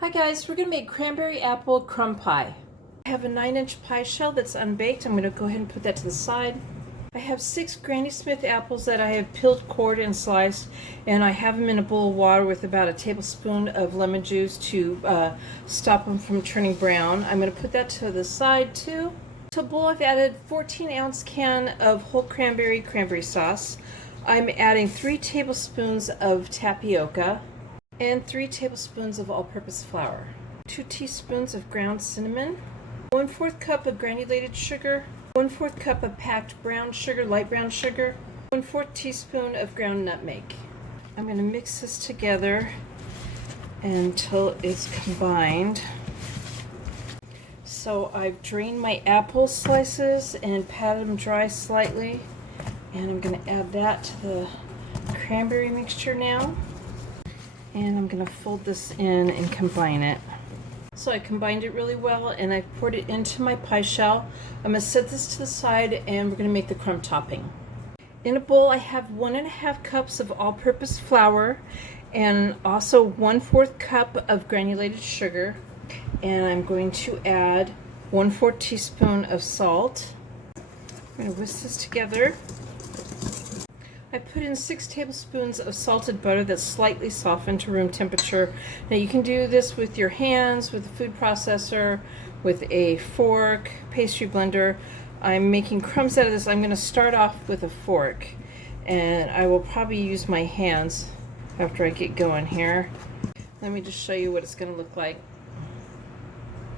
Hi guys, we're going to make cranberry apple crumb pie. I have a 9-inch pie shell that's unbaked. I'm going to go ahead and put that to the side. I have 6 Granny Smith apples that I have peeled, cored, and sliced, and I have them in a bowl of water with about a tablespoon of lemon juice to stop them from turning brown. I'm going to put that to the side too. To the bowl, I've added 14-ounce can of whole cranberry sauce. I'm adding 3 tablespoons of tapioca and 3 tablespoons of all-purpose flour, 2 teaspoons of ground cinnamon, 1/4 cup of granulated sugar, 1/4 cup of packed brown sugar, light brown sugar, 1/4 teaspoon of ground nutmeg. I'm going to mix this together until it's combined. So I've drained my apple slices and patted them dry slightly, and I'm going to add that to the cranberry mixture now. And I'm going to fold this in and combine it. So I combined it really well and I poured it into my pie shell. I'm going to set this to the side and we're going to make the crumb topping. In a bowl I have 1.5 cups of all-purpose flour and also 1/4 cup of granulated sugar. And I'm going to add 1/4 teaspoon of salt. I'm going to whisk this together. I put in 6 tablespoons of salted butter that's slightly softened to room temperature. Now you can do this with your hands, with a food processor, with a fork, pastry blender. I'm making crumbs out of this. I'm going to start off with a fork, and I will probably use my hands after I get going here. Let me just show you what it's going to look like.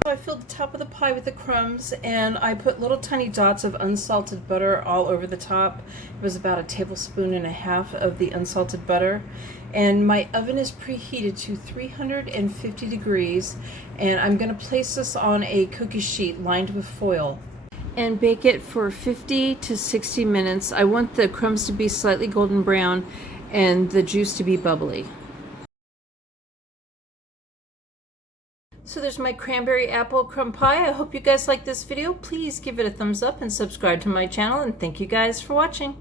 So I filled the top of the pie with the crumbs, and I put little tiny dots of unsalted butter all over the top. It was about 1.5 tablespoons of the unsalted butter. And my oven is preheated to 350 degrees, and I'm going to place this on a cookie sheet lined with foil and bake it for 50 to 60 minutes. I want the crumbs to be slightly golden brown and the juice to be bubbly. So there's my cranberry apple crumb pie. I hope you guys like this video. Please give it a thumbs up and subscribe to my channel, and thank you guys for watching.